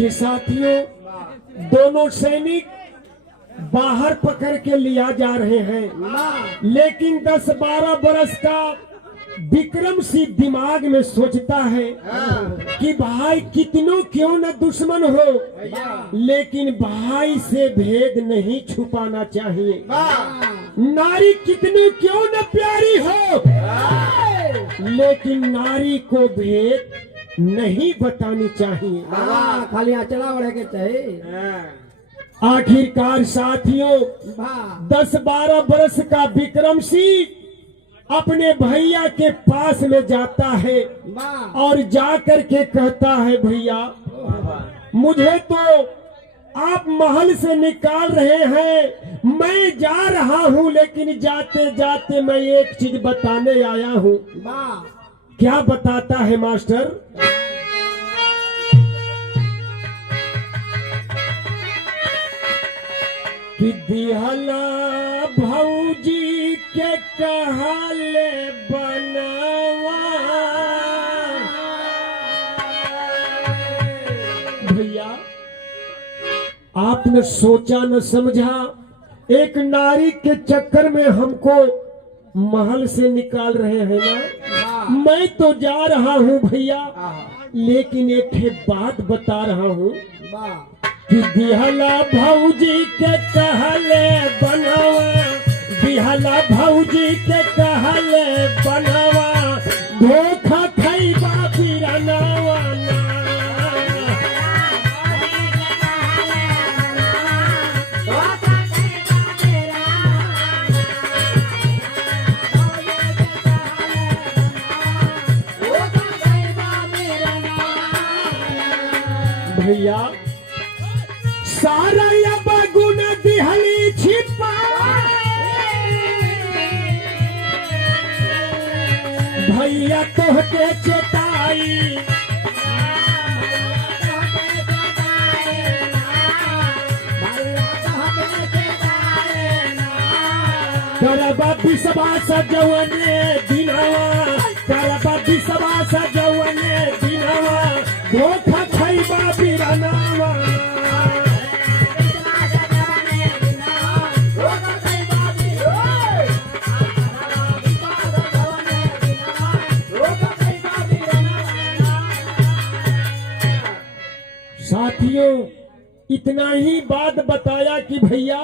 देखिए साथियों, दोनों सैनिक बाहर पकड़ के लिया जा रहे हैं, लेकिन 10-12 बरस का विक्रम सिंह दिमाग में सोचता है कि भाई कितनों क्यों न दुश्मन हो, लेकिन भाई से भेद नहीं छुपाना चाहिए। नारी कितनी क्यों न प्यारी हो, लेकिन नारी को भेद नहीं बतानी चाहिए। खाली चला बढ़े के चाहिए। आखिरकार साथियों 10-12 बरस का विक्रम सिंह अपने भैया के पास में जाता है और जाकर के कहता है, भैया मुझे तो आप महल से निकाल रहे हैं, मैं जा रहा हूँ, लेकिन जाते जाते मैं एक चीज बताने आया हूँ। क्या बताता है मास्टर? कि दिहला भौजी के कहले बनवा। भैया आपने सोचा न समझा, एक नारी के चक्कर में हमको महल से निकाल रहे हैं ना। मैं तो जा रहा हूँ भैया, लेकिन एक बात बता रहा हूँ कि दिहला भौजी के कहले बनवा, दिहला भौजी के कहले बनवा, धोखा खैबा बिरनवा। भैया सारा या बागुन दिहली छिपा, भैया तोहके चेताई, करबा बिसवा सजवने दिनवा, करबा बिसवा सजवने दिनवा, धोखा खैबा बिरनवा। साथियों इतना ही बात बताया कि भैया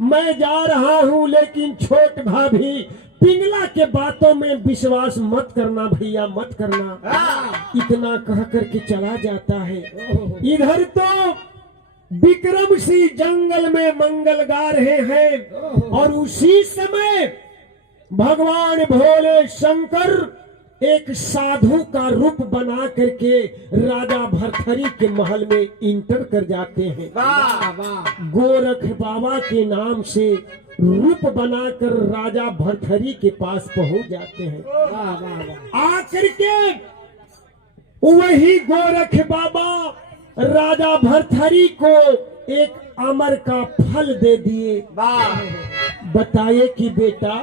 मैं जा रहा हूँ, लेकिन छोट भाभी पिंगला के बातों में विश्वास मत करना भैया, मत करना। इतना कह करके चला जाता है। इधर तो विक्रम सिंह जंगल में मंगल गा रहे हैं और उसी समय भगवान भोले शंकर एक साधु का रूप बना करके राजा भरथरी के महल में इंटर कर जाते हैं। गोरख बाबा के नाम से रूप बनाकर राजा भरथरी के पास पहुंच जाते हैं। आकर के वही गोरख बाबा राजा भरथरी को एक अमर का फल दे दिए। बताए कि बेटा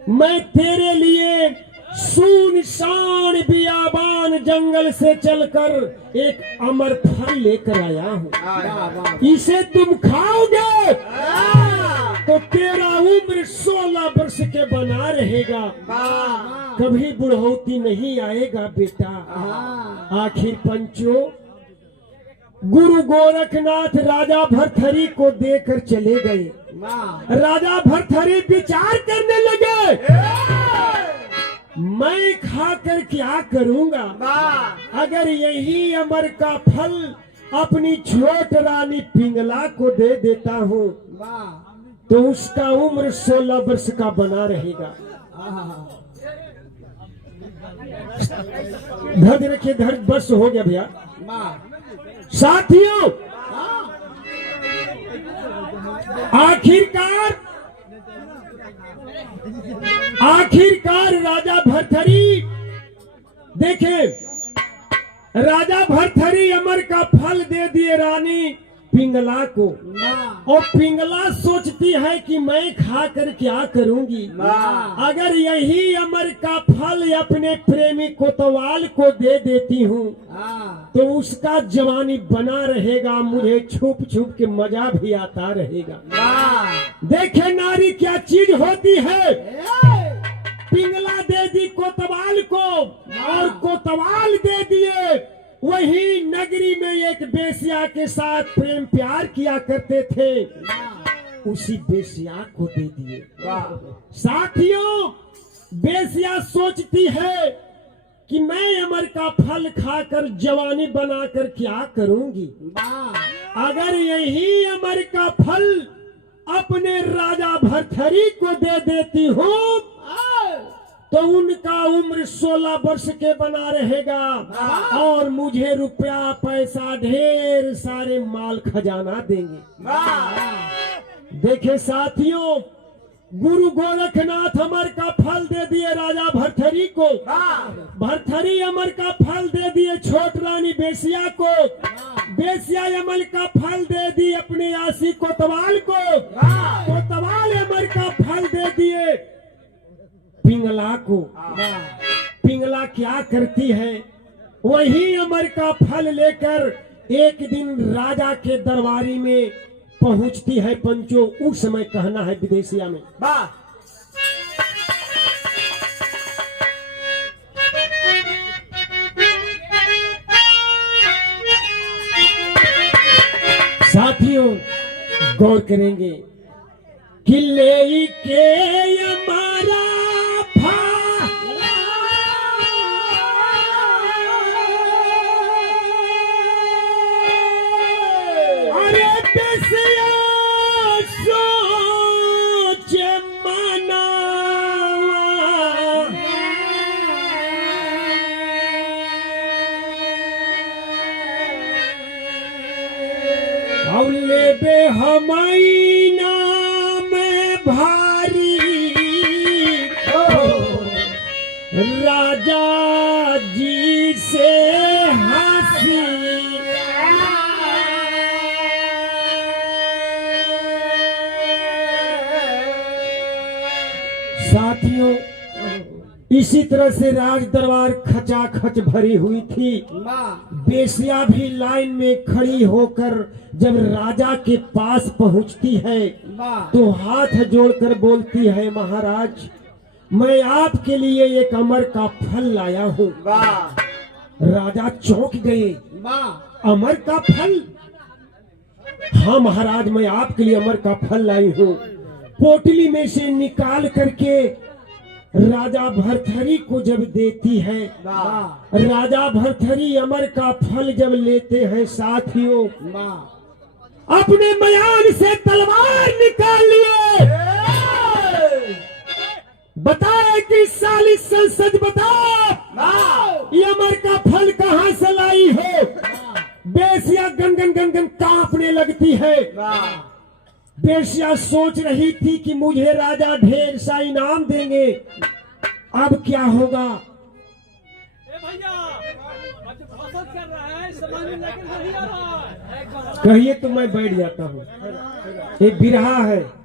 मैं तेरे लिए सुनसान बियाबान जंगल से चलकर एक अमर फल लेकर आया हूँ, इसे तुम खाओगे तो तेरा उम्र 16 वर्ष के बना रहेगा, कभी बुढ़ौती नहीं आएगा बेटा। आखिर पंचों गुरु गोरखनाथ राजा भरथरी को देकर चले गए। राजा भरथरी विचार करने लगे, मैं खाकर क्या करूंगा? अगर यही अमर का फल अपनी छोट रानी पिंगला को दे देता हूँ तो उसका उम्र 16 वर्ष का बना रहेगा। धैर्य रखिए, धैर्य बस हो गया भैया। साथियों आखिरकार राजा भरथरी देखे, राजा भरथरी अमर का फल दे दिए रानी पिंगला को। वाह और पिंगला सोचती है कि मैं खाकर क्या करूंगी। अगर यही अमर का फल अपने प्रेमी कोतवाल को दे देती हूँ हाँ तो उसका जवानी बना रहेगा, मुझे छुप छुप के मजा भी आता रहेगा। वाह देखे नारी क्या चीज होती है। ए, पिंगला दे दी कोतवाल को और कोतवाल दे दिए वही नगरी में एक बेसिया के साथ प्रेम प्यार किया करते थे, उसी बेसिया को दे दिए। साथियों, बेसिया सोचती है कि मैं अमर का फल खाकर जवानी बनाकर क्या करूंगी। वाह अगर यही अमर का फल अपने राजा भरथरी को दे देती हूँ तो उनका उम्र 16 वर्ष के बना रहेगा और मुझे रुपया पैसा ढेर सारे माल खजाना देंगे। देखे साथियों, गुरु गोरखनाथ अमर का फल दे दिए राजा भरथरी को, भरथरी अमर का फल दे दिए छोट रानी बेसिया को, बेसिया अमर का फल दे दी अपने आसी कोतवाल को, कोतवाल अमर का फल दे दिए पिंगला को। पिंगला क्या करती है, वही अमर का फल लेकर एक दिन राजा के दरबारी में पहुंचती है। पंचो, उस समय कहना है विदेशिया में, साथियों गौर करेंगे कि ले के हमारा बे हमारी नाम भारी राजा जी से हंसी। साथियों, इसी तरह से राज दरबार खचाखच भरी हुई थी। बेसिया भी लाइन में खड़ी होकर जब राजा के पास पहुंचती है तो हाथ जोड़कर बोलती है, महाराज मैं आपके लिए एक अमर का फल लाया हूँ। राजा चौंक गए, अमर का फल? हाँ महाराज, मैं आपके लिए अमर का फल लाई हूँ। पोटली में से निकाल करके राजा भरथरी को जब देती है, राजा भरथरी अमर का फल जब लेते हैं, साथियों अपने मयान से तलवार निकाल लिए, बताए कि सालिस संसद बताओ ये अमर का फल कहां से लाई हो। बेसिया गनगन गनगन कांपने लगती है। बेसिया सोच रही थी कि मुझे राजा ढेर सा इनाम देंगे, अब क्या होगा। कहिए तो मैं बैठ जाता हूँ, एक बिरहा है।